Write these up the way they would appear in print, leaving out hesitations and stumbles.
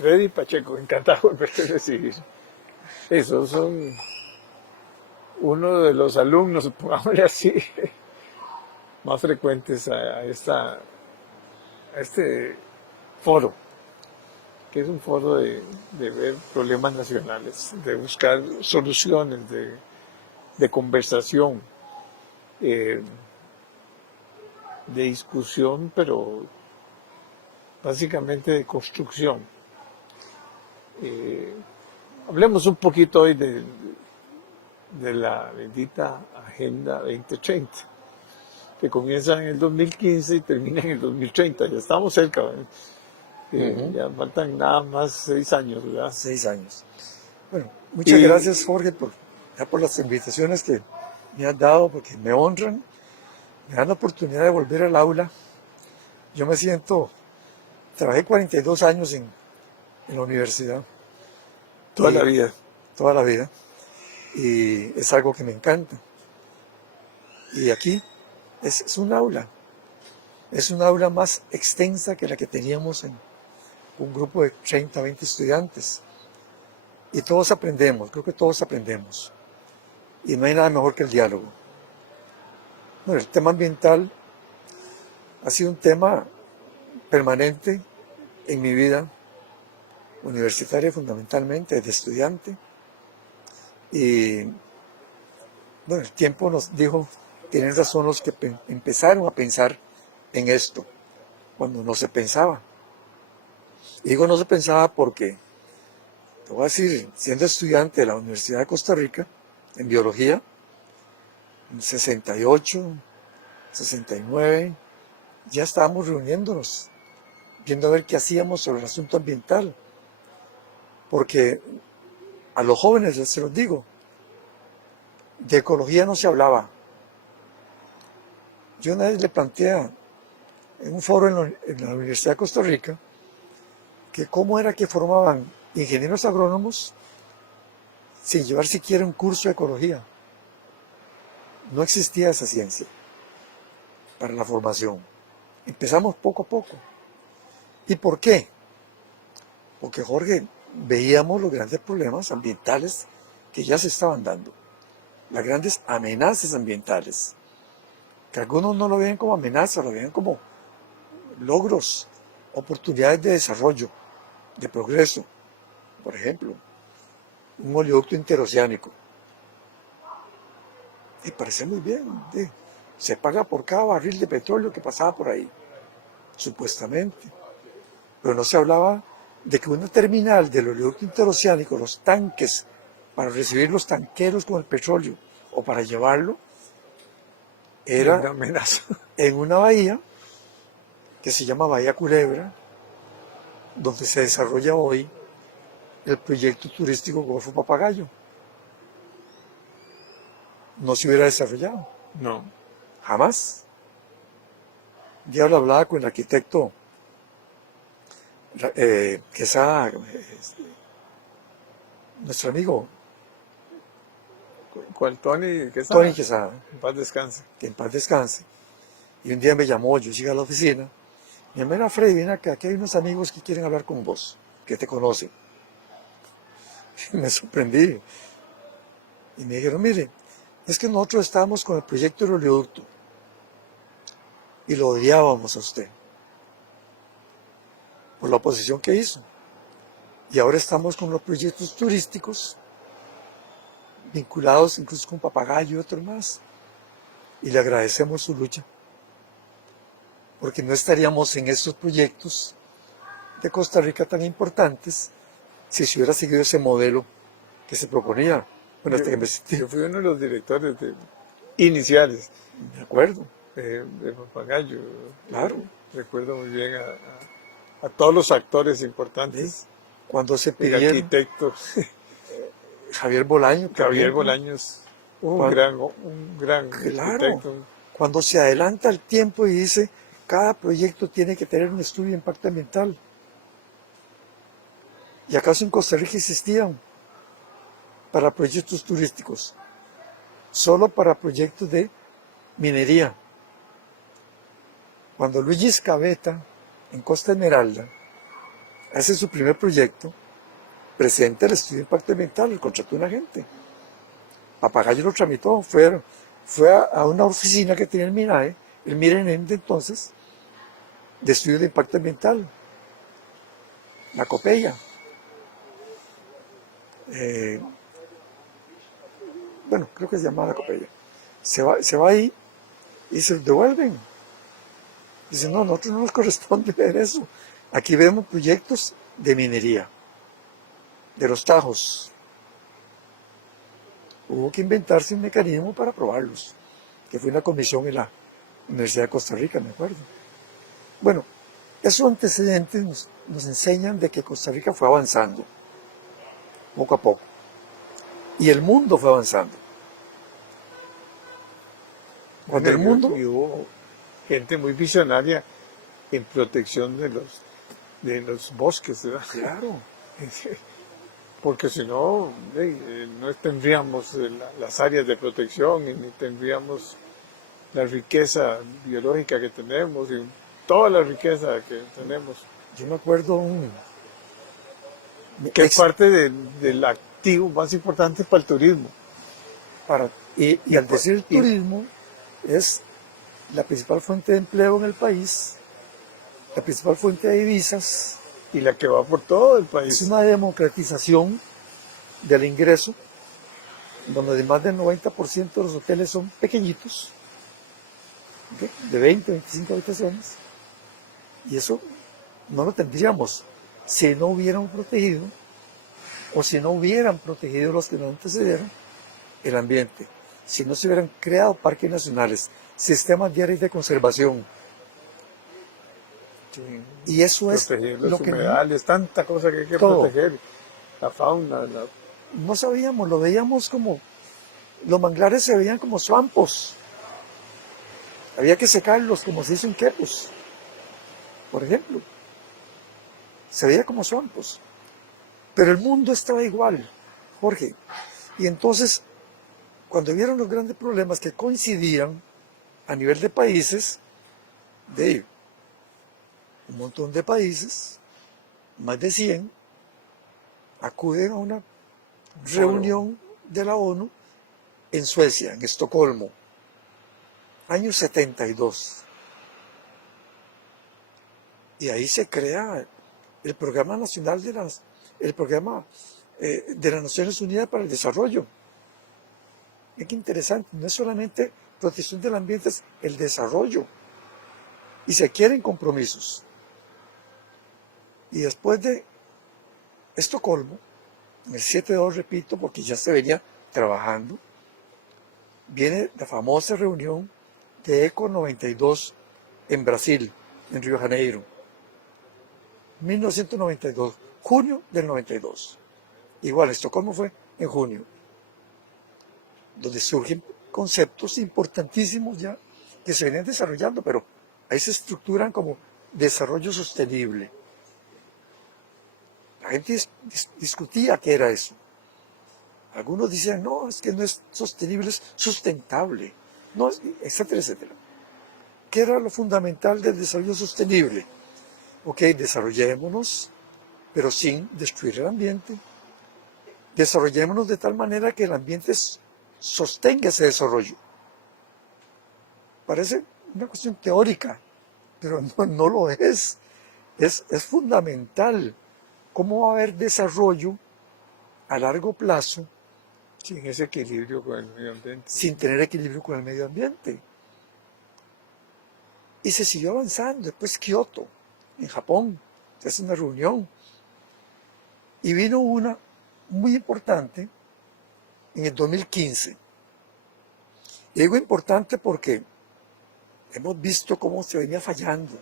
Freddy Pacheco, encantado de volverte a recibir. Esos son uno de los alumnos, pongámosle así, más frecuentes a este foro, que es un foro de ver problemas nacionales, de buscar soluciones, de conversación, eh, de discusión, pero básicamente de construcción. Eh, Hablemos un poquito hoy de la bendita Agenda 2030, que comienza en el 2015 y termina en el 2030. Ya estamos cerca, ¿verdad? Ujú. Ya faltan nada más 6 años, ¿verdad? 6 años. Bueno, muchas gracias, Y Jorge, por las invitaciones que me has dado, porque me honran, me dan la oportunidad de volver al aula. Yo me siento, trabajé 42 años en la universidad, toda la y vida. toda la vida, y es algo que me encanta. Y aquí es un aula más extensa que la que teníamos en un grupo de 30, 20 estudiantes. Y todos aprendemos, creo que todos aprendemos. Y no hay nada mejor que el diálogo. Bueno, el tema ambiental ha sido un tema permanente en mi vida universitaria, fundamentalmente, de estudiante. Y bueno, el tiempo nos dijo, tienen razón los que empezaron a pensar en esto, cuando no se pensaba. Y digo no se pensaba porque, te voy a decir, siendo estudiante de la Universidad de Costa Rica, en biología, en 68, 69, ya estábamos reuniéndonos, viendo a ver qué hacíamos sobre el asunto ambiental. Porque a los jóvenes, ya se los digo, de ecología no se hablaba. Yo una vez le planteé en un foro en la Universidad de Costa Rica que cómo era que formaban ingenieros agrónomos sin llevar siquiera un curso de ecología. No existía esa ciencia para la formación. Empezamos poco a poco. ¿Y por qué? Porque, Jorge, veíamos los grandes problemas ambientales que ya se estaban dando, las grandes amenazas ambientales, que algunos no lo veían como amenazas, lo veían como logros, oportunidades de desarrollo, de progreso. Por ejemplo, un oleoducto interoceánico. Y parece muy bien. Se paga por cada barril de petróleo que pasaba por ahí, supuestamente. Pero no se hablaba de que una terminal del oleoducto interoceánico, los tanques, para recibir los tanqueros con el petróleo o para llevarlo, Es era una amenaza. en una bahía que se llama Bahía Culebra, donde se desarrolla hoy el proyecto turístico Golfo Papagayo. No se hubiera desarrollado, No. jamás. Un día hablaba con el arquitecto Quesada, nuestro amigo ¿Cuál Tony? ¿Qué Tony está? Quesada, En paz descanse. que en paz descanse. Y un día me llamó, yo llegué a la oficina, me llamó, mira Freddy, ven acá, aquí hay unos amigos que quieren hablar con vos, que te conocen. Y me sorprendí. Y me dijeron, mire, es que nosotros estábamos con el proyecto del oleoducto y lo odiábamos a usted por la oposición que hizo. Y ahora estamos con los proyectos turísticos vinculados incluso con Papagayo y otros más. Y le agradecemos su lucha, porque no estaríamos en estos proyectos de Costa Rica tan importantes si se hubiera seguido ese modelo que se proponía. Bueno, Yo, hasta que me sentí, yo fui uno de los directores iniciales de acuerdo, de Papagayo. claro. Recuerdo muy bien a todos los actores ¿Sí? importantes. Cuando se El pidieron, arquitecto Javier Bolaño, por Javier ejemplo, Bolaños, cuan- un gran claro, arquitecto. cuando se adelanta el tiempo y dice, cada proyecto tiene que tener un estudio de impacto ambiental. ¿Y acaso en Costa Rica existían para proyectos turísticos? Solo para proyectos de minería. Cuando Luigi Scavetta, en Costa Esmeralda, hace su primer proyecto, presenta el estudio de impacto ambiental, contrató a una gente. Papagayo lo tramitó, fue a una oficina que tenía el MINAE, el MIRENEM de entonces, de estudio de impacto ambiental, la COPEIA. Bueno, creo que se llama la COPEIA. Se va ahí y se devuelven. Dice, no, nosotros no nos corresponde ver eso. Aquí vemos proyectos de minería, de los tajos. Hubo que inventarse un mecanismo para probarlos, que fue una comisión en la Universidad de Costa Rica, me acuerdo. Bueno, esos antecedentes nos enseñan de que Costa Rica fue avanzando, poco a poco. Y el mundo fue avanzando. Cuando el mundo... Y hubo gente muy visionaria en protección de los bosques, ¿verdad? Claro, Porque si no, no tendríamos las áreas de protección y ni tendríamos la riqueza biológica que tenemos y toda la riqueza que tenemos, yo me acuerdo que es parte del activo más importante para el turismo. y al decir el turismo, es la principal fuente de empleo en el país, la principal fuente de divisas, Y la que va por todo el es país. una democratización del ingreso, donde más del 90% de los hoteles son pequeñitos, ¿okay? De 20, 25 habitaciones, y eso no lo tendríamos si no hubieran protegido, o si no hubieran protegido los que nos antecedieron, el ambiente, si no se hubieran creado parques nacionales, sistemas de áreas de conservación. Sí, Y eso es proteger lo los que humedales, tanta cosa que hay que todo. proteger. La fauna, No sabíamos, lo veíamos como, los manglares se veían como swampos. Había que secarlos como se hizo en Quepos, por ejemplo. Se veía como swampos. Pero el mundo estaba igual, Jorge. Y entonces, cuando vieron los grandes problemas que coincidían a nivel de países, de un montón de países, más de 100, acuden a una reunión de la ONU en Suecia, en Estocolmo, año 72. Y ahí se crea el Programa Nacional el Programa de las Naciones Unidas para el Desarrollo. Es que interesante, no es solamente protección del ambiente, es el desarrollo. Y se quieren compromisos. Y después de Estocolmo, en el 7-2, repito, porque ya se venía trabajando, viene la famosa reunión de ECO 92 en Brasil, en Río de Janeiro, 1992, junio del 92. Igual, Estocolmo fue en junio, donde surgen conceptos importantísimos ya que se venían desarrollando, pero ahí se estructuran como desarrollo sostenible. La gente discutía qué era eso. Algunos decían, no, es que no es sostenible, es sustentable, no, etcétera, etcétera. ¿Qué era lo fundamental del desarrollo sostenible? Ok, desarrollémonos, pero sin destruir el ambiente. Desarrollémonos de tal manera que el ambiente sostenga ese desarrollo. Parece una cuestión teórica, pero no lo es. Es fundamental. ¿Cómo va a haber desarrollo a largo plazo sin ese equilibrio con el medio ambiente? Sin tener equilibrio con el medio ambiente. Y se siguió avanzando. Después Kioto, en Japón, se hace una reunión. Y vino una muy importante en el 2015. Y digo importante porque hemos visto cómo se venía fallando.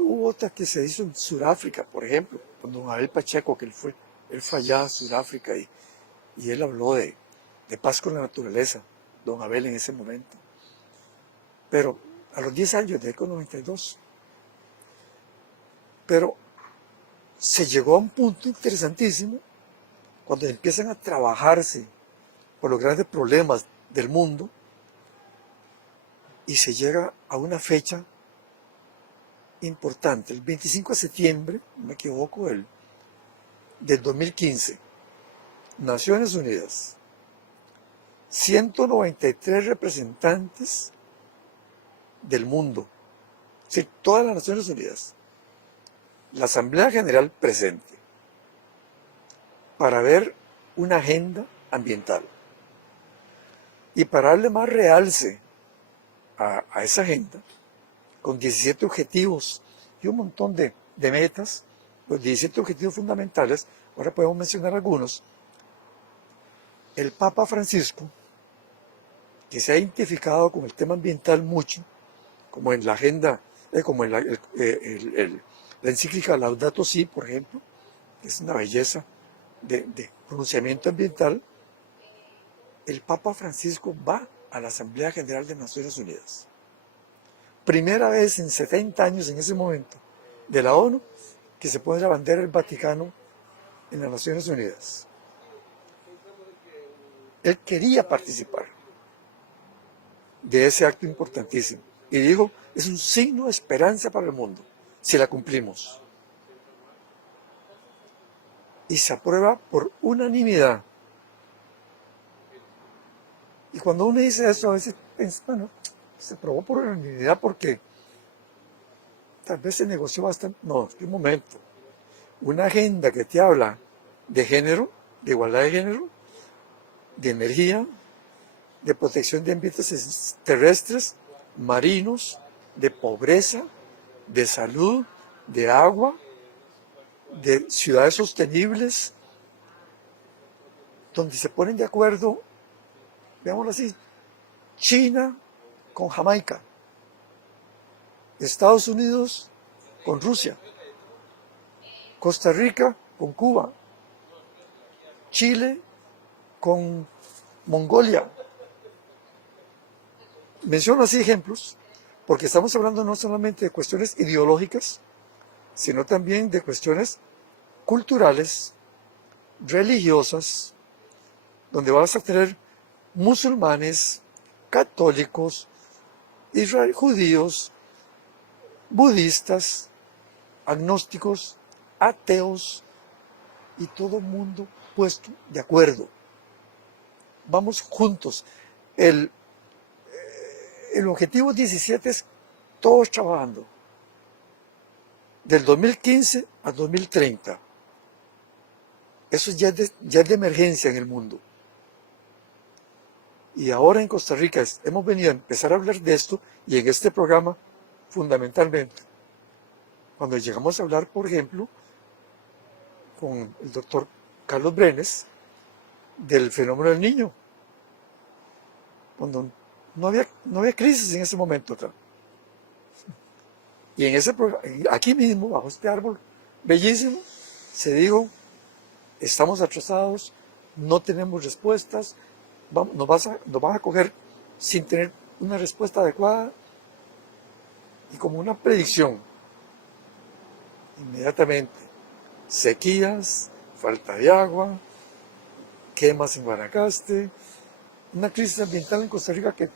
Hubo otra que se hizo en Sudáfrica, por ejemplo, con don Abel Pacheco, que él fue allá a Sudáfrica y él habló de paz con la naturaleza, don Abel en ese momento. Pero a los 10 años de ECO 92. Pero se llegó a un punto interesantísimo cuando empiezan a trabajarse por los grandes problemas del mundo y se llega a una fecha importante. El 25 de septiembre, no me equivoco, del 2015, Naciones Unidas, 193 representantes del mundo, es decir, todas las Naciones Unidas, la Asamblea General presente, para ver una agenda ambiental. Y para darle más realce a esa agenda, con 17 objetivos y un montón de metas, los 17 objetivos fundamentales, ahora podemos mencionar algunos. El Papa Francisco, que se ha identificado con el tema ambiental mucho, como en la agenda, como en la encíclica Laudato Si, por ejemplo, que es una belleza de pronunciamiento ambiental, el Papa Francisco va a la Asamblea General de Naciones Unidas. Primera vez en 70 años en ese momento de la ONU que se pone la bandera del Vaticano en las Naciones Unidas. Él quería participar de ese acto importantísimo y dijo, es un signo de esperanza para el mundo si la cumplimos. Y se aprueba por unanimidad. Y cuando uno dice eso, a veces piensa, bueno, se aprobó por unanimidad porque tal vez se negoció bastante. No, un momento. Una agenda que te habla de género, de igualdad de género, de energía, de protección de ambientes terrestres, marinos, de pobreza, de salud, de agua, de ciudades sostenibles, donde se ponen de acuerdo, veámoslo así, China con Jamaica, Estados Unidos con Rusia, Costa Rica con Cuba, Chile con Mongolia. Menciono así ejemplos porque estamos hablando no solamente de cuestiones ideológicas, sino también de cuestiones culturales, religiosas, donde vas a tener musulmanes, católicos, judíos, budistas, agnósticos, ateos y todo el mundo puesto de acuerdo. Vamos juntos. El objetivo 17 es todos trabajando. Del 2015 a 2030. Eso ya es de emergencia en el mundo. Y ahora en Costa Rica hemos venido a empezar a hablar de esto y en este programa fundamentalmente. Cuando llegamos a hablar, por ejemplo, con el doctor Carlos Brenes del fenómeno del niño, cuando no había crisis en ese momento. Y en ese aquí mismo, bajo este árbol bellísimo, se dijo, estamos atrasados, no tenemos respuestas, nos van a coger sin tener una respuesta adecuada. Y como una predicción, inmediatamente, sequías, falta de agua, quemas en Guanacaste, una crisis ambiental en Costa Rica que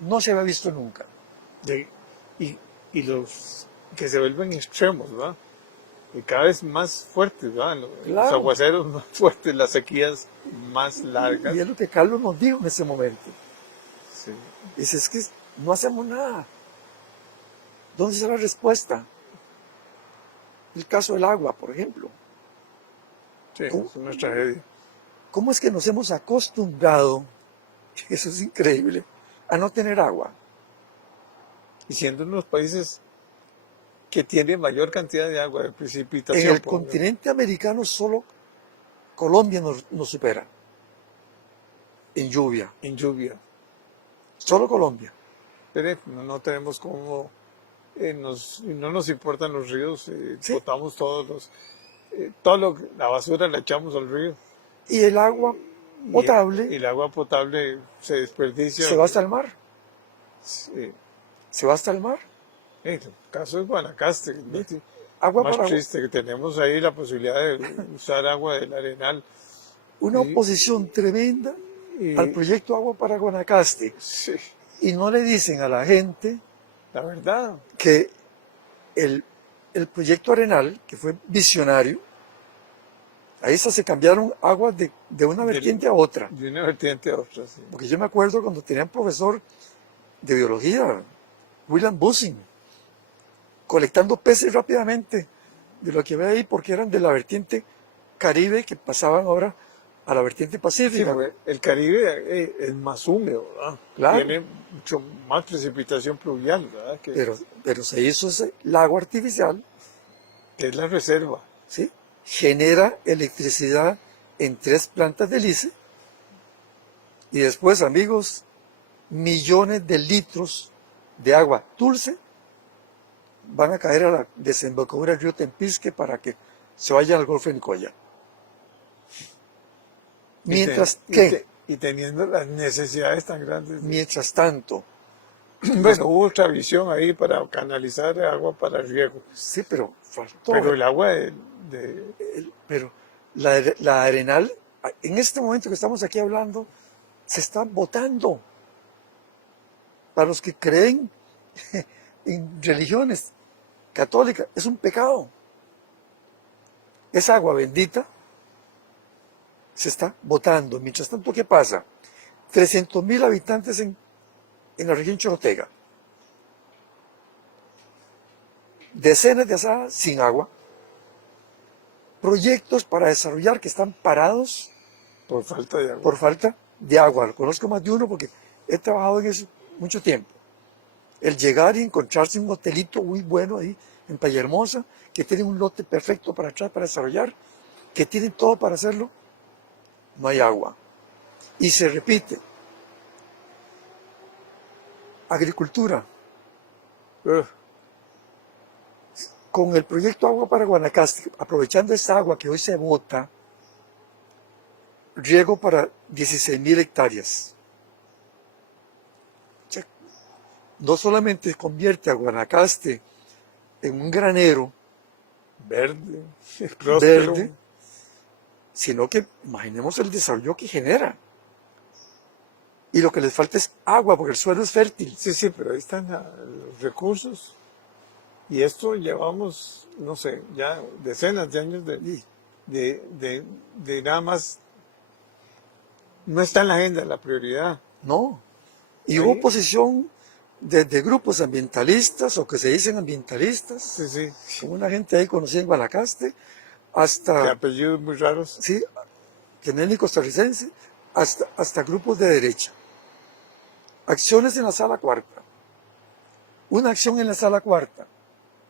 no se había visto nunca. Y los que se vuelven extremos, ¿verdad? Y cada vez más fuertes, ¿verdad? Los Claro. aguaceros más fuertes, las sequías más largas. Y es lo que Carlos nos dijo en ese momento. Sí. Dice, es que no hacemos nada. ¿Dónde está la respuesta? El caso del agua, por ejemplo. Sí, es una tragedia. ¿Cómo es que nos hemos acostumbrado, eso es increíble, a no tener agua? Y siendo uno de los países que tiene mayor cantidad de agua, de precipitación. En el continente americano solo Colombia nos supera en lluvia. En lluvia. Solo Colombia. Pero no tenemos como... no nos importan los ríos, Sí. botamos la basura la echamos al río. Y el agua potable Y el agua potable se desperdicia. se va hasta el mar. Sí. Se va hasta el mar. El caso es Guanacaste, Agua más para triste, que tenemos ahí la posibilidad de usar agua del Arenal. una oposición tremenda al proyecto Agua para Guanacaste. Sí, Y no le dicen a la gente la verdad. que el proyecto Arenal, que fue visionario, ahí se cambiaron aguas de una vertiente a otra. De una vertiente a otra, sí. Porque yo me acuerdo cuando tenía un profesor de biología, William Bussing, colectando peces rápidamente de lo que ve ahí, porque eran de la vertiente Caribe que pasaban ahora a la vertiente Sí, Pacífica. porque el Caribe es más húmedo, ¿verdad? Claro. Tiene mucho más precipitación pluvial, ¿verdad? Pero se hizo ese lago artificial, Que es la reserva. ¿sí? Genera electricidad en 3 plantas de Lice y después, amigos, millones de litros de agua dulce van a caer a la desembocadura del río Tempisque para que se vayan al Golfo de Nicoya. Mientras que, Y teniendo las necesidades tan grandes. mientras tanto, Bueno, hubo otra visión ahí para canalizar agua para riego. sí, pero faltó. Pero el agua Pero la Arenal, en este momento que estamos aquí hablando, se está botando. Para los que creen en religiones católicas, es un pecado. Esa agua bendita se está botando. Mientras tanto, ¿qué pasa? 300.000 habitantes en la región chorotega. Decenas de asadas sin agua. Proyectos para desarrollar que están parados por falta de agua. por falta de agua. Conozco más de uno porque he trabajado en eso mucho tiempo. El llegar y encontrarse un hotelito muy bueno ahí en Playa Hermosa, que tiene un lote perfecto para atrás, para desarrollar, que tiene todo para hacerlo, no hay agua. Y se repite. Agricultura. Con el proyecto Agua para Guanacaste, aprovechando esta agua que hoy se bota, riego para 16.000 hectáreas. No solamente convierte a Guanacaste en un granero verde, verde, sino que imaginemos el desarrollo que genera. Y lo que les falta es agua, porque el suelo es fértil. Sí, pero ahí están los recursos. Y esto llevamos, no sé, ya decenas de años de nada más. No está en la agenda la prioridad. No. Y hubo oposición desde grupos ambientalistas o que se dicen ambientalistas, Sí. como una gente ahí conocida en Guanacaste, hasta... De apellidos muy raros. Sí, que no es ni costarricense, hasta grupos de derecha. Acciones en la sala cuarta. Una acción en la sala cuarta,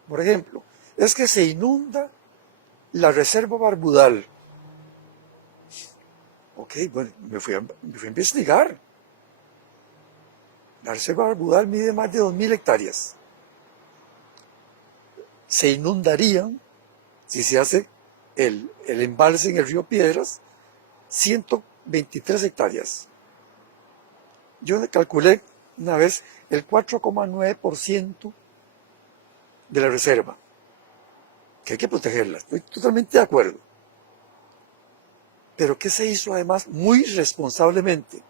por ejemplo, es que se inunda la reserva Barbudal. Ok, bueno, me fui a investigar. La reserva Barbudal mide más de 2.000 hectáreas. Se inundarían, si se hace el embalse en el río Piedras, 123 hectáreas. Yo calculé una vez el 4,9% de la reserva, que hay que protegerla. Estoy totalmente de acuerdo. Pero ¿qué se hizo además muy responsablemente?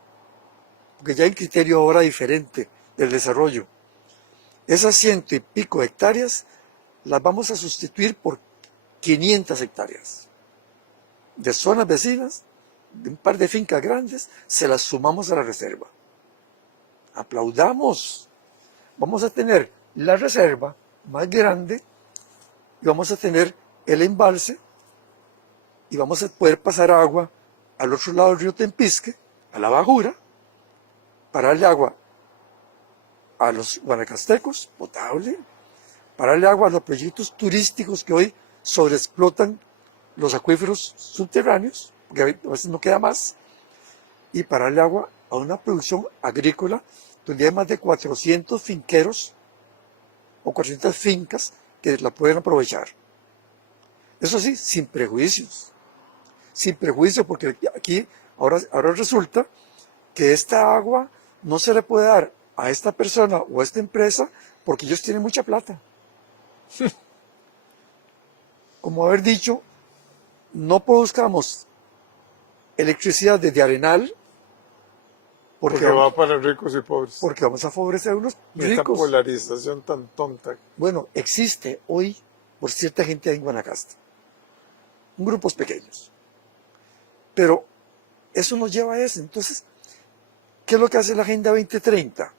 Porque ya hay criterio ahora diferente del desarrollo. Esas 100 y pico hectáreas las vamos a sustituir por 500 hectáreas. De zonas vecinas, de un par de fincas grandes, se las sumamos a la reserva. Aplaudamos. Vamos a tener la reserva más grande y vamos a tener el embalse y vamos a poder pasar agua al otro lado del río Tempisque, a la bajura, para darle agua a los guanacastecos, potable, para darle agua a los proyectos turísticos que hoy sobreexplotan los acuíferos subterráneos, porque a veces no queda más, y para darle agua a una producción agrícola donde hay más de 400 finqueros o 400 fincas que la pueden aprovechar. Eso sí, sin prejuicios. Sin prejuicios, porque aquí ahora resulta que esta agua no se le puede dar a esta persona o a esta empresa porque ellos tienen mucha plata. Como haber dicho, no produzcamos electricidad desde Arenal Porque va para ricos y pobres. porque vamos a favorecer a unos Y esta ricos. polarización tan tonta. Bueno, existe hoy por cierta gente en Guanacaste, grupos pequeños. Pero eso nos lleva a eso. Entonces, ¿qué es lo que hace la Agenda 2030?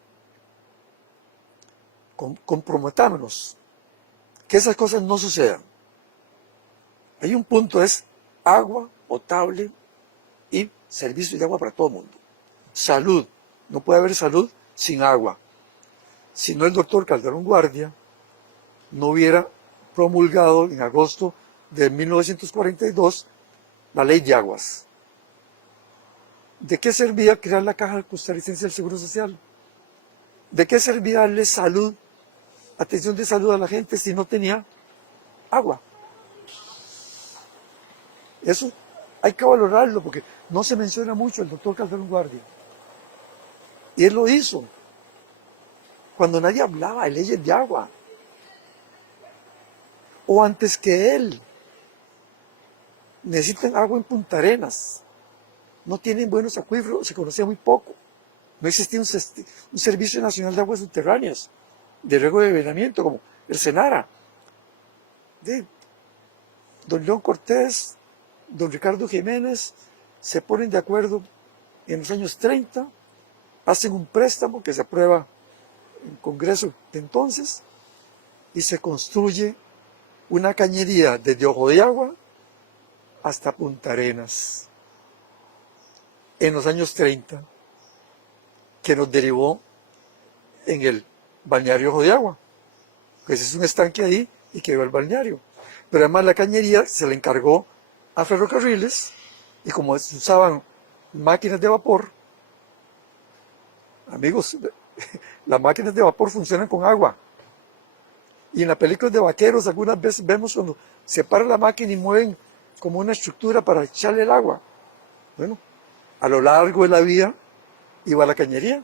Comprometámonos que esas cosas no sucedan. Hay un punto, es agua potable y servicio de agua para todo el mundo. Salud. No puede haber salud sin agua. Si no, el doctor Calderón Guardia no hubiera promulgado en agosto de 1942 la ley de aguas. ¿De qué servía crear la Caja Costarricense del Seguro Social? ¿De qué servía darle salud, atención de salud a la gente si no tenía agua? Eso hay que valorarlo porque no se menciona mucho el doctor Calderón Guardia. Y él lo hizo cuando nadie hablaba de leyes de agua. O antes que él. Necesitan agua en Punta Arenas. No tienen buenos acuíferos, se conocía muy poco. No existía un Servicio Nacional de Aguas Subterráneas, de riego de bebenamiento, como el SENARA. Don León Cortés, don Ricardo Jiménez, se ponen de acuerdo en los años 30, hacen un préstamo que se aprueba en el Congreso de entonces, y se construye una cañería desde Ojo de Agua hasta Punta Arenas, en los años 30, que nos derivó en el balneario Ojo de Agua, pues es un estanque ahí y quedó el balneario. Pero además la cañería se le encargó a Ferrocarriles, y como se usaban máquinas de vapor, amigos, las máquinas de vapor funcionan con agua. Y en las películas de vaqueros algunas veces vemos cuando se para la máquina y mueven como una estructura para echarle el agua. Bueno, a lo largo de la vía iba la cañería.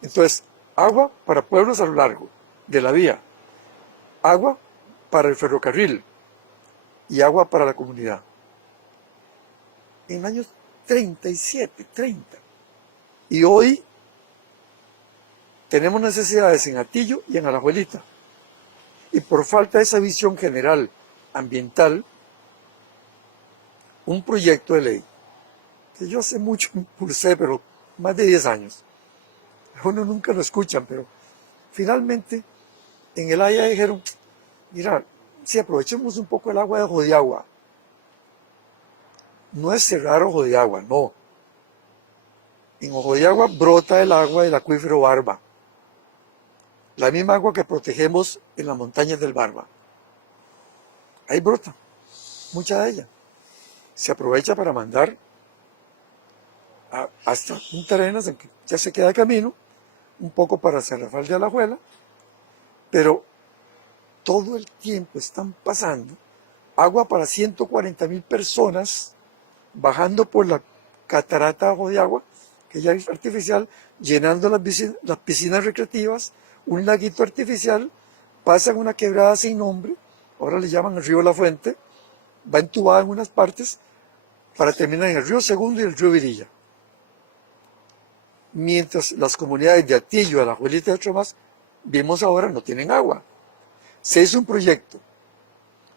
Entonces, agua para pueblos a lo largo de la vía, agua para el ferrocarril y agua para la comunidad. En los años 37, 30. Y hoy tenemos necesidades en Atillo y en Alajuelita. Y por falta de esa visión general ambiental, un proyecto de ley que yo hace mucho impulsé, pero más de 10 años. Uno nunca lo escuchan, pero finalmente en el AIA dijeron, mira, si aprovechemos un poco el agua de Ojo de Agua. No es cerrar Ojo de Agua, no. En Ojo de Agua brota el agua del acuífero Barba. La misma agua que protegemos en las montañas del Barba. Ahí brota, mucha de ella. Se aprovecha para mandar hasta Punta Arenas, en que ya se queda de camino, un poco para San Rafael de Alajuela, pero todo el tiempo están pasando agua para 140,000 personas bajando por la catarata Ojo de Agua, que ya es artificial, llenando las piscinas recreativas, un laguito artificial, pasan una quebrada sin nombre, ahora le llaman el río La Fuente, va entubada en unas partes para terminar en el río Segundo y el río Virilla. Mientras las comunidades de Atillo, Alajuelita y otro más, vimos ahora, no tienen agua. Se hizo un proyecto,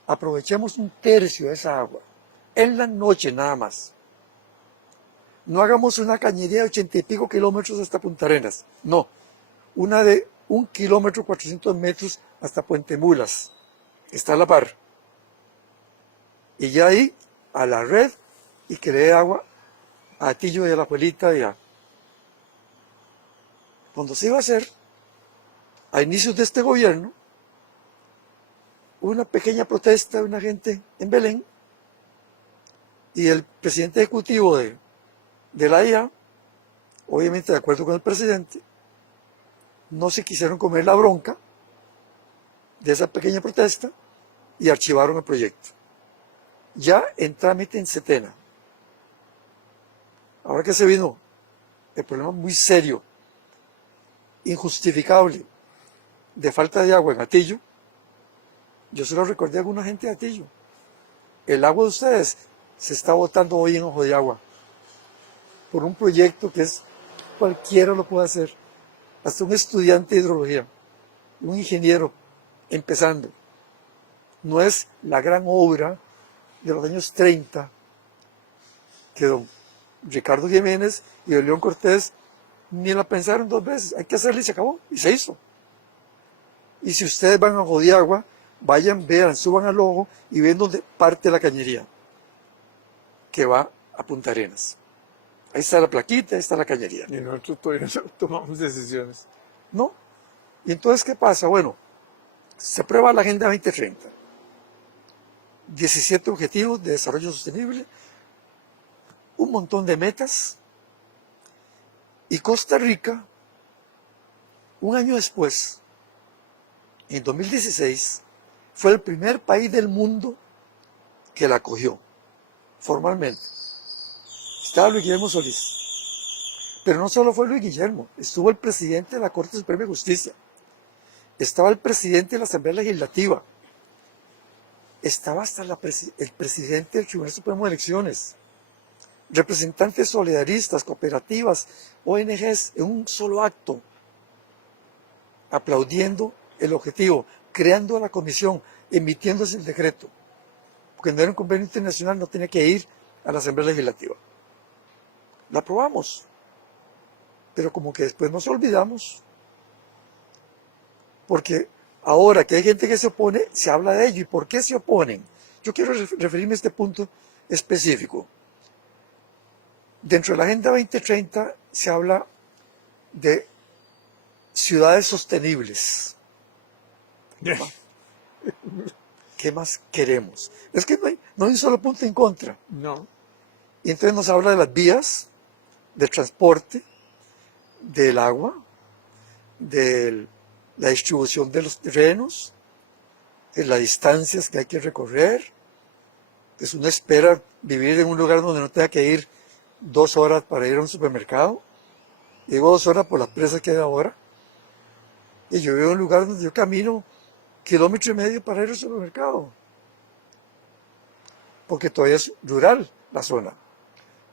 aprovechemos un tercio de esa agua, en la noche nada más. No hagamos una cañería de 80 y pico kilómetros hasta Punta Arenas, no, una de 1 kilómetro 400 metros hasta Puente Mulas, está a la par. Y ya ahí, a la red, y que le dé agua a Atillo y a Alajuelita y a... Cuando se iba a hacer, a inicios de este gobierno, hubo una pequeña protesta de una gente en Belén, y el presidente ejecutivo de la IA, obviamente de acuerdo con el presidente, no se quisieron comer la bronca de esa pequeña protesta y archivaron el proyecto. Ya en trámite en Setena. Ahora que se vino el problema muy serio, injustificable, de falta de agua en Atillo, yo se lo recordé a alguna gente de Atillo. El agua de ustedes se está botando hoy en Ojo de Agua. por un proyecto que es cualquiera lo puede hacer, hasta un estudiante de hidrología, un ingeniero empezando. No es la gran obra de los años 30 que don Ricardo Jiménez y don León Cortés ni la pensaron dos veces, hay que hacerla y se acabó, y se hizo. Y si ustedes van a Jodiagua, vayan, vean, suban al ojo y ven dónde parte la cañería, que va a Punta Arenas. Ahí está la plaquita, ahí está la cañería. Y nosotros todavía no tomamos decisiones. ¿No? Y entonces, ¿qué pasa? Bueno, se aprueba la Agenda 2030. 17 objetivos de desarrollo sostenible, un montón de metas, y Costa Rica, un año después, en 2016, fue el primer país del mundo que la acogió formalmente. Estaba Luis Guillermo Solís. Pero no solo fue Luis Guillermo, estuvo el presidente de la Corte Suprema de Justicia, estaba el presidente de la Asamblea Legislativa, estaba hasta el presidente del Tribunal Supremo de Elecciones, representantes solidaristas, cooperativas, ONGs, en un solo acto, aplaudiendo el objetivo, creando la comisión, emitiéndose el decreto, porque no era un convenio internacional, no tenía que ir a la Asamblea Legislativa. La aprobamos, pero como que después nos olvidamos, porque ahora que hay gente que se opone, se habla de ello. ¿Y por qué se oponen? Yo quiero referirme a este punto específico. Dentro de la Agenda 2030 se habla de ciudades sostenibles. ¿Qué más queremos? Es que no hay un solo punto en contra. No. Y entonces nos habla de las vías, del transporte, del agua, de la distribución de los terrenos, de las distancias que hay que recorrer. Pues uno espera vivir en un lugar donde no tenga que ir 2 horas para ir a un supermercado. Llego 2 horas por las presas que hay ahora. Y yo vivo en un lugar donde yo camino 1,5 kilómetros para ir al supermercado. Porque todavía es rural la zona.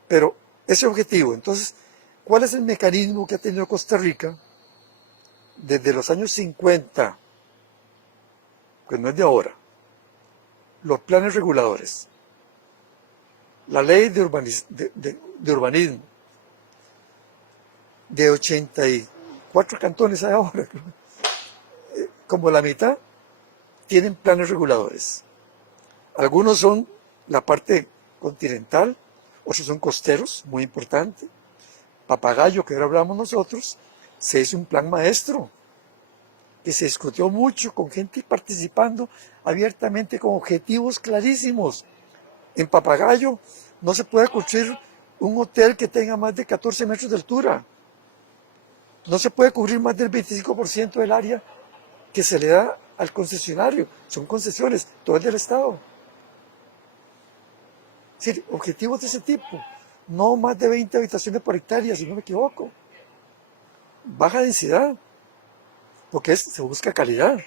Pero ese objetivo, entonces, ¿cuál es el mecanismo que ha tenido Costa Rica desde los años 50? Que no es de ahora. Los planes reguladores. La ley de urbanismo. De 84 cantones hay ahora. Como la mitad tienen planes reguladores. Algunos son la parte continental, otros son costeros, muy importante. Papagayo, que ahora hablamos nosotros, se hizo un plan maestro que se discutió mucho con gente participando abiertamente con objetivos clarísimos. En Papagayo no se puede construir un hotel que tenga más de 14 metros de altura. No se puede cubrir más del 25% del área que se le da al concesionario. Son concesiones, todo es del Estado. Es decir, objetivos de ese tipo. No más de 20 habitaciones por hectárea, si no me equivoco. Baja densidad, porque se busca calidad.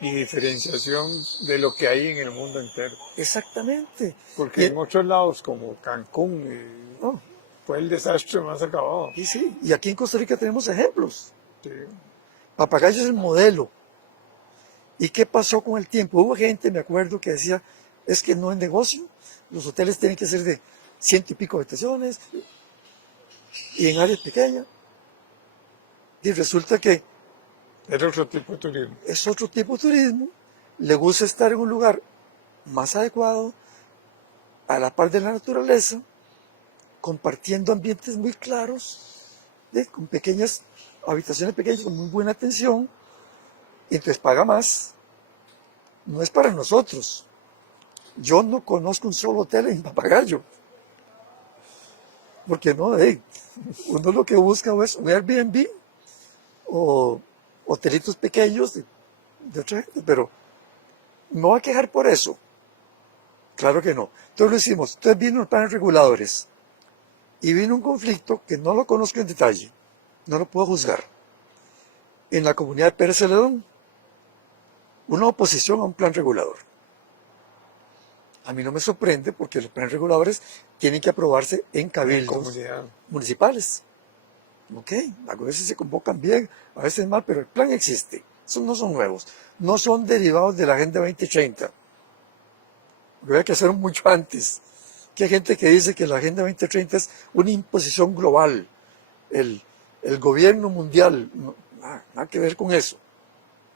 Y diferenciación de lo que hay en el mundo entero. Exactamente. Porque en otros lados, como Cancún, No, fue el desastre más acabado. y sí, y aquí en Costa Rica tenemos ejemplos. Sí. Papagayo es el modelo. ¿Y qué pasó con el tiempo? Hubo gente, me acuerdo, que decía, es que no es negocio, los hoteles tienen que ser de 100 y pico habitaciones y en áreas pequeñas. Y resulta que Era otro tipo de turismo. es otro tipo de turismo, le gusta estar en un lugar más adecuado, a la par de la naturaleza, compartiendo ambientes muy claros, con pequeñas habitaciones pequeñas, con muy buena atención, y entonces paga más. No es para nosotros. Yo no conozco un solo hotel en Papagayo. Porque no, uno lo que busca es un Airbnb o hotelitos pequeños de otra gente, pero no va a quejar por eso. Claro que no. Entonces lo hicimos. Entonces vino los planes reguladores y vino un conflicto que no lo conozco en detalle, no lo puedo juzgar. En la comunidad de Pérez Celedón, una oposición a un plan regulador. A mí no me sorprende porque los planes reguladores tienen que aprobarse en cabildos comunidad. municipales. Ok, a veces se convocan bien, a veces mal, pero el plan existe. Esos no son nuevos, no son derivados de la Agenda 2030. Lo hay que hacer mucho antes. Que hay gente que dice que la Agenda 2030 es una imposición global, el gobierno mundial. No, nada que ver con eso.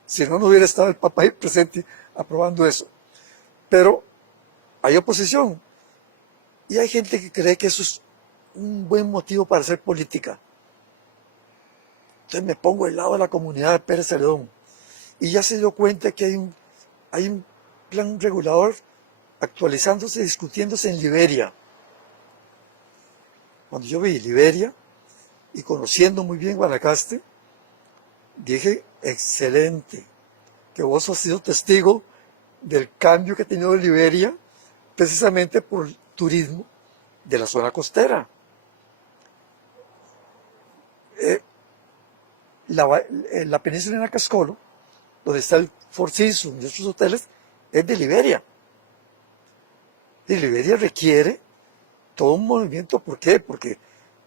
Si no, no hubiera estado el Papa ahí presente aprobando eso. Pero hay oposición. Y hay gente que cree que eso es un buen motivo para hacer política. Entonces me pongo del lado de la comunidad de Pérez Celedón. Y ya se dio cuenta que hay un plan regulador actualizándose, discutiéndose en Liberia. Cuando yo vi Liberia y conociendo muy bien Guanacaste, dije, excelente, que vos has sido testigo del cambio que ha tenido Liberia precisamente por el turismo de la zona costera. La península de Nacascolo, donde está el Four Seasons y otros hoteles, es de Liberia. Y Liberia requiere todo un movimiento. ¿Por qué? Porque,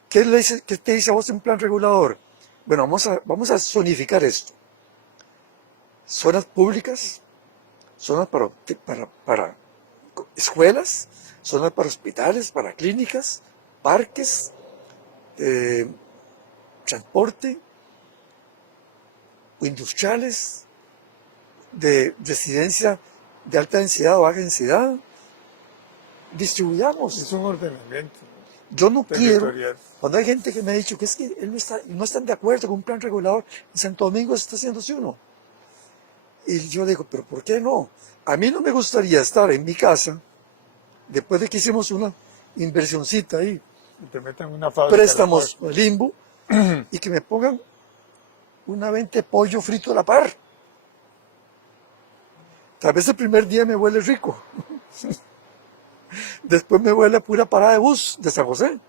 ¿qué te dice a vos en plan regulador? Bueno, vamos a zonificar esto. Zonas públicas, zonas para escuelas, zonas para hospitales, para clínicas, parques, transporte, industriales, de residencia de alta densidad o baja densidad. Distribuyamos. Es un ordenamiento Yo no quiero, territorial. cuando hay gente que me ha dicho que es que él no están de acuerdo con un plan regulador, en Santo Domingo se está haciendo así uno. Y yo digo, pero ¿por qué no? A mí no me gustaría estar en mi casa, después de que hicimos una inversioncita ahí, Y te meten una fábrica. préstamos al limbo, y que me pongan una venta de pollo frito a la par. Tal vez el primer día me huele rico. Después me huele a pura parada de bus de San José.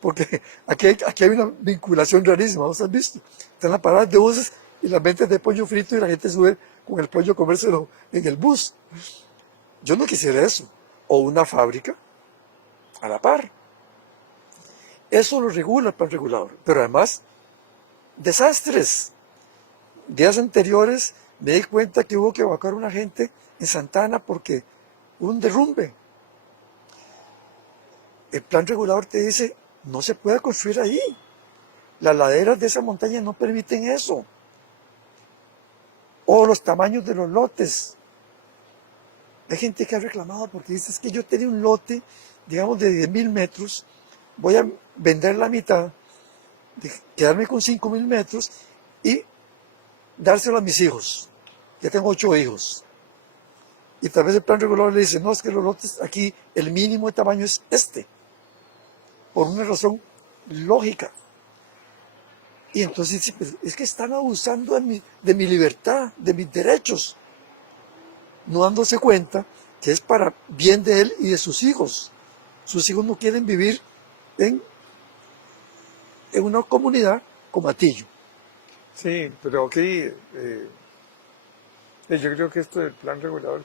Porque aquí hay una vinculación rarísima, ¿vos has visto? Están las paradas de buses y las ventas de pollo frito y la gente sube con el pollo a comérselo en el bus. Yo no quisiera eso. O una fábrica a la par. Eso lo regula el plan regulador. Pero además, desastres. Días anteriores me di cuenta que hubo que evacuar a una gente en Santana porque hubo un derrumbe. El plan regulador te dice, no se puede construir ahí. Las laderas de esa montaña no permiten eso. O los tamaños de los lotes. Hay gente que ha reclamado porque dice, es que yo tenía un lote, digamos, de 10.000 metros, voy a vender la mitad, quedarme con 5.000 metros y dárselo a mis hijos. Ya tengo 8 hijos. Y tal vez el plan regulador le dice, no, es que los lotes aquí, el mínimo de tamaño es este. Por una razón lógica. Y entonces dice, pues, es que están abusando de mi libertad, de mis derechos. No dándose cuenta que es para bien de él y de sus hijos. Sus hijos no quieren vivir en una comunidad como Atillo. Sí, pero aquí yo creo que esto del plan regulador,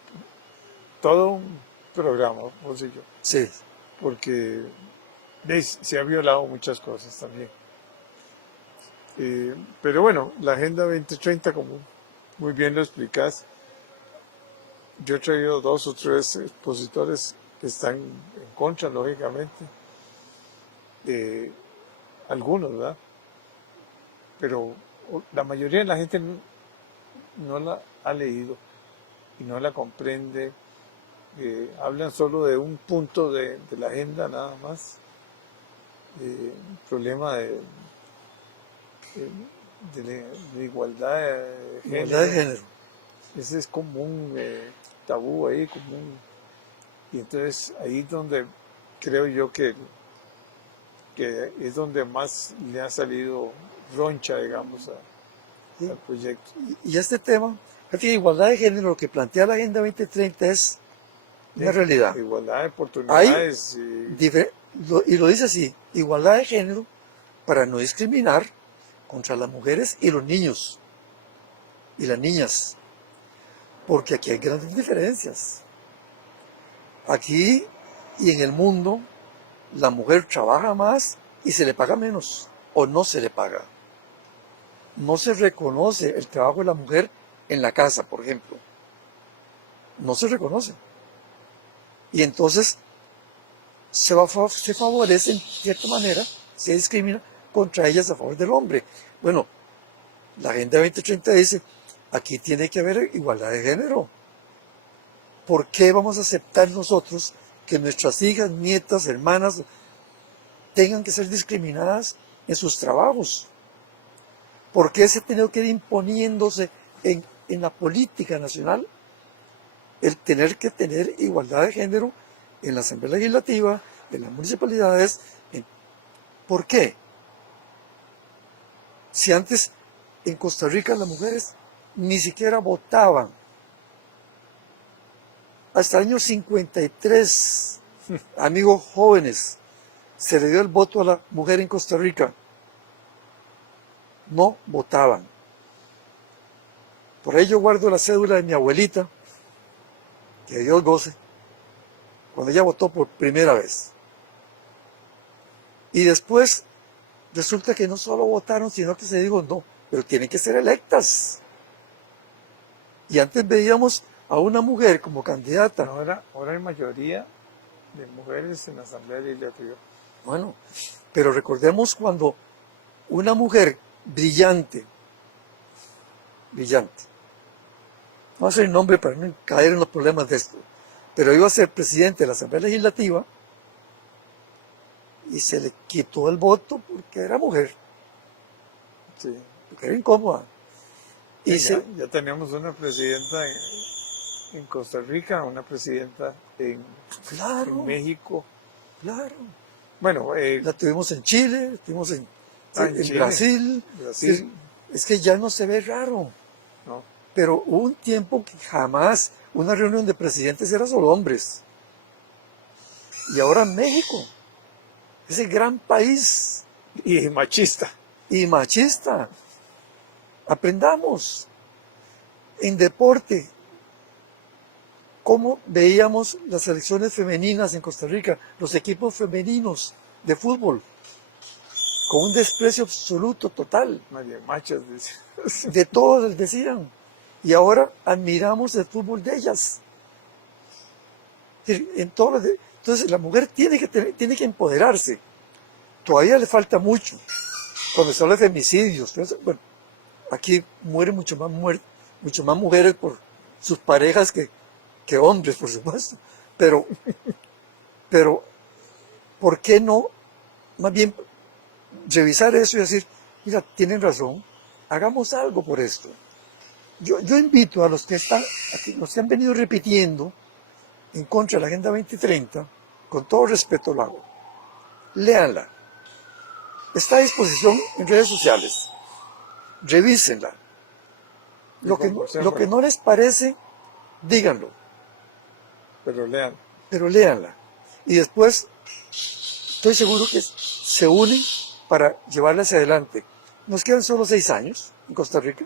todo un programa, vos y yo, Sí, porque se ha violado muchas cosas también. Pero bueno, la Agenda 2030, como muy bien lo explicás, yo he traído 2 o 3 expositores que están en contra, lógicamente, algunos, ¿verdad? Pero la mayoría de la gente no la ha leído y no la comprende. Hablan solo de un punto de la agenda nada más. Problema de igualdad de género. igualdad de género. Ese es como un tabú ahí, y entonces ahí es donde creo yo que es donde más le ha salido roncha, digamos, Sí. al proyecto. Y este tema, fíjate, igualdad de género, lo que plantea la Agenda 2030 es una realidad. Igualdad de oportunidades. Y lo dice así, igualdad de género para no discriminar contra las mujeres y los niños y las niñas, porque aquí hay grandes diferencias. Aquí y en el mundo, la mujer trabaja más y se le paga menos, o no se le paga. No se reconoce el trabajo de la mujer en la casa, por ejemplo. No se reconoce. Y entonces se favorece en cierta manera, se discrimina contra ellas a favor del hombre. Bueno, la Agenda 2030 dice, aquí tiene que haber igualdad de género. ¿Por qué vamos a aceptar nosotros que nuestras hijas, nietas, hermanas tengan que ser discriminadas en sus trabajos? ¿Por qué se ha tenido que ir imponiéndose en la política nacional el tener que tener igualdad de género en la Asamblea Legislativa, en las municipalidades? ¿Por qué? Si antes en Costa Rica las mujeres ni siquiera votaban. Hasta el año 53, amigos jóvenes, se le dio el voto a la mujer en Costa Rica. No votaban. Por ello guardo la cédula de mi abuelita, que Dios goce, cuando ella votó por primera vez. Y después resulta que no solo votaron, sino que se dijo no, pero tienen que ser electas. Y antes veíamos a una mujer como candidata. No, ahora hay mayoría de mujeres en la Asamblea Legislativa. Bueno, pero recordemos cuando una mujer brillante, no voy a hacer el nombre para no caer en los problemas de esto, pero iba a ser presidente de la Asamblea Legislativa y se le quitó el voto porque era mujer, Sí. porque era incómoda. Y Ya teníamos una presidenta en Costa Rica, una presidenta en México. Claro. Bueno, La tuvimos en Chile, tuvimos en Chile, Brasil. Es que ya no se ve raro. No. Pero hubo un tiempo que jamás una reunión de presidentes era solo hombres. Y ahora México, ese gran país. Y machista. Y machista. Aprendamos. En deporte, cómo veíamos las selecciones femeninas en Costa Rica, los equipos femeninos de fútbol, con un desprecio absoluto, total. Nadie machas, dice. De todos les decían. Y ahora admiramos el fútbol de ellas. Entonces la mujer tiene que empoderarse. Todavía le falta mucho. Cuando se habla de femicidios, bueno, aquí mueren mucho más mujeres por sus parejas que hombres, por supuesto. Pero, ¿por qué no más bien revisar eso y decir, mira, tienen razón, hagamos algo por esto? Yo invito a los que han venido repitiendo en contra de la Agenda 2030, con todo respeto lo hago, léanla. Está a disposición en redes sociales. Revísenla. Lo que no les parece, díganlo. Pero léanla. Y después, estoy seguro que se unen para llevarla hacia adelante. Nos quedan solo 6 años en Costa Rica.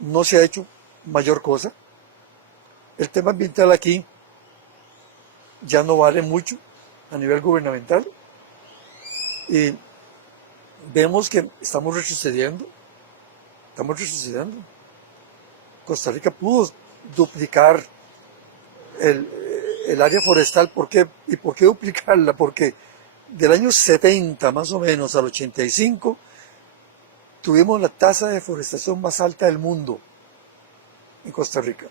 No se ha hecho mayor cosa. El tema ambiental aquí ya no vale mucho a nivel gubernamental. Y vemos que estamos retrocediendo. Costa Rica pudo duplicar el área forestal. ¿Por qué? ¿Y por qué duplicarla? Porque del año 70 más o menos al 85 tuvimos la tasa de deforestación más alta del mundo en Costa Rica.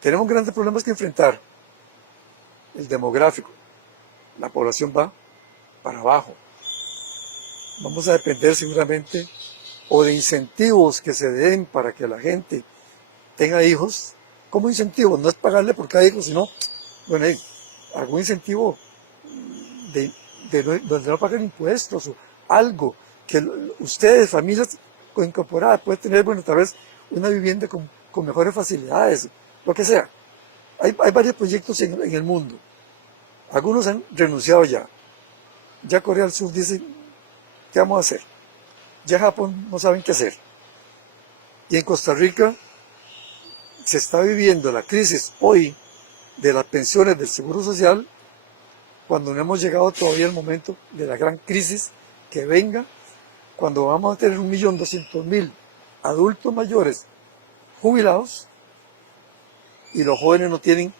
Tenemos grandes problemas que enfrentar. El demográfico. La población va para abajo. Vamos a depender seguramente o de incentivos que se den para que la gente tenga hijos. Como incentivo, no es pagarle por cada hijo, sino, bueno, algún incentivo donde no paguen impuestos o algo que ustedes, familias incorporadas, pueden tener, bueno, tal vez una vivienda con mejores facilidades, lo que sea. Hay varios proyectos en el mundo. Algunos han renunciado ya. Ya Corea del Sur dice, ¿qué vamos a hacer? Ya Japón no saben qué hacer. Y en Costa Rica se está viviendo la crisis hoy de las pensiones del Seguro Social, cuando no hemos llegado todavía al momento de la gran crisis que venga, cuando vamos a tener 1.200.000 adultos mayores jubilados y los jóvenes no tienen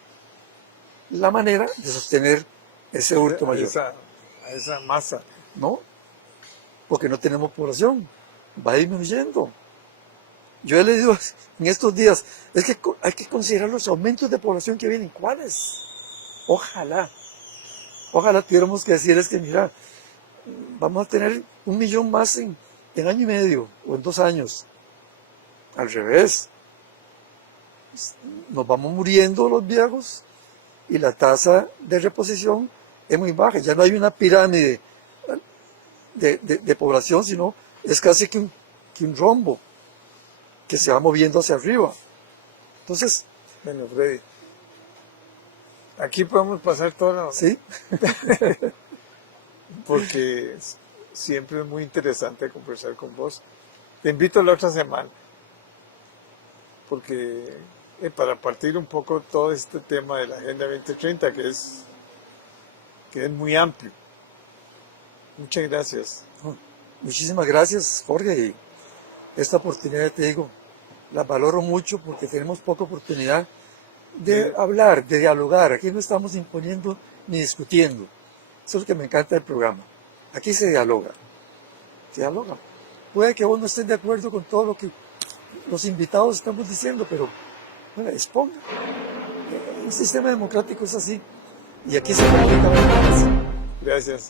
la manera de sostener ese adulto mayor. A esa masa. ¿No? Porque no tenemos población, va disminuyendo. Yo he leído en estos días, es que hay que considerar los aumentos de población que vienen. ¿Cuáles? Ojalá tuviéramos que decirles que, mira, vamos a tener 1 millón más en año y medio o en 2 años. Al revés, nos vamos muriendo los viejos y la tasa de reposición es muy baja. Ya no hay una pirámide de población, sino es casi que un rombo que se va moviendo hacia arriba. Entonces, Bueno, Freddy, aquí podemos pasar toda la... sí, porque siempre es muy interesante conversar con vos. Te invito la otra semana, porque para partir un poco todo este tema de la Agenda 2030, que es muy amplio. Muchas gracias. muchísimas gracias, Jorge. Y esta oportunidad, te digo, la valoro mucho porque tenemos poca oportunidad de hablar, de dialogar. Aquí no estamos imponiendo ni discutiendo. Eso es lo que me encanta del programa. Aquí se dialoga. Se dialoga. Puede que vos no estés de acuerdo con todo lo que los invitados estamos diciendo, pero bueno, exponga. El sistema democrático es así. Y aquí se comunica. Gracias.